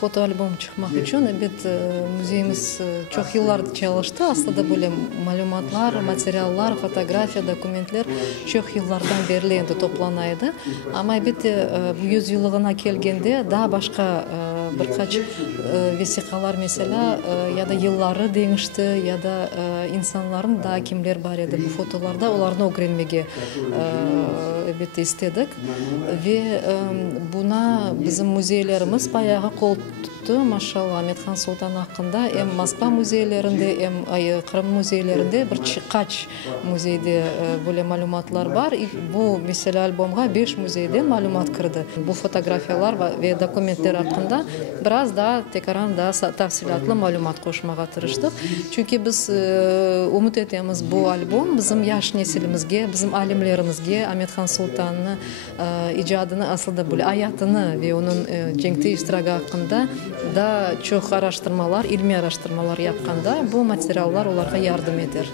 фотоальбом чыкмак үчүн бит музейimiz çok yıllardır çalıştı. Aslında böyle malumatlar, материаллар, фотография, документлер çok yıllardan beri endi toplanaydı. Ama bit bu 100 yılına kelgende daha başka birkaç vesikalar mesela ya da yılları değişti ya da insanların daha kimler var edi bu fotolarda onlarını öğrenmege bit istedik ve buna bizim muzeylerimiz bayağı kol tuttu. Maşallah Ahmetхан Sultan hakkında hem Moskva muzeylerinde hem Kırım muzeylerinde birkaç muzeyde böyle malumatlar var. Bu mesela albomga 5 muzeyden malumat kırdı. Bu fotoğrafyalar ve dokumentler hakkında biraz daha tekrar daha tafsilatlı malumat koşmaya tırıştık. Çünkü biz umut ettiğimiz bu albom bizim yaş nesilimizge, bizim alimlerimizge Ahmetхан Sultan'ın icadını aslında böyle hayatını ve onun cenkte iştirakı hakkında da çok araştırmalar, ilmi araştırmalar yapkanda bu materyaller onlara yardım eder.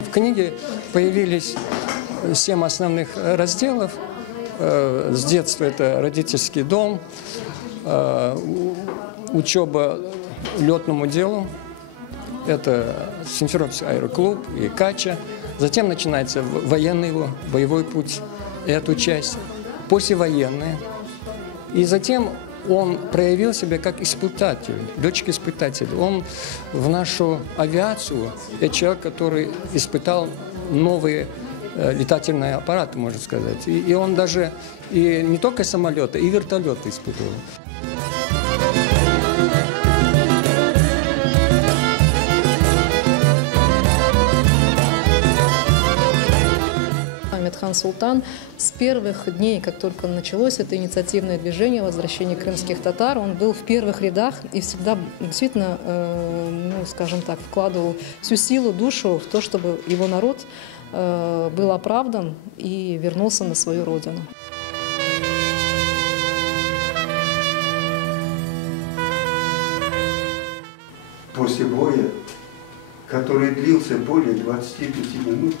В книге появились 7 основных разделов. С детства это родительский дом, учеба летному делу, это Симферопольский аэроклуб и Кача. Затем начинается военный его, боевой путь, эту часть, послевоенная. И затем он проявил себя как испытатель, летчик-испытатель. Он в нашу авиацию, это человек, который испытал новые летательные аппараты, можно сказать. И он даже и не только самолеты, и вертолеты испытывал. Ahmetхан Султан с первых дней, как только началось это инициативное движение возвращения крымских татар, он был в первых рядах и всегда действительно, ну, скажем так, вкладывал всю силу, душу в то, чтобы его народ был оправдан и вернулся на свою родину. После боя, который длился более 25 минут,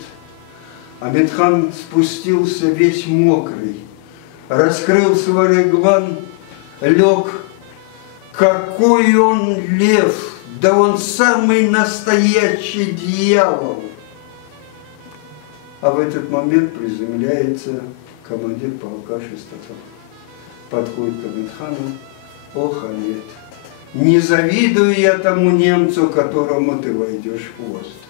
Ahmetхан спустился весь мокрый, раскрыл свой реглан, лег. Какой он лев, да он самый настоящий дьявол. А в этот момент приземляется командир полка Шестаков. Подходит к Ahmetхану: ох, Ахмед, не завидую я тому немцу, которому ты войдешь в хвост.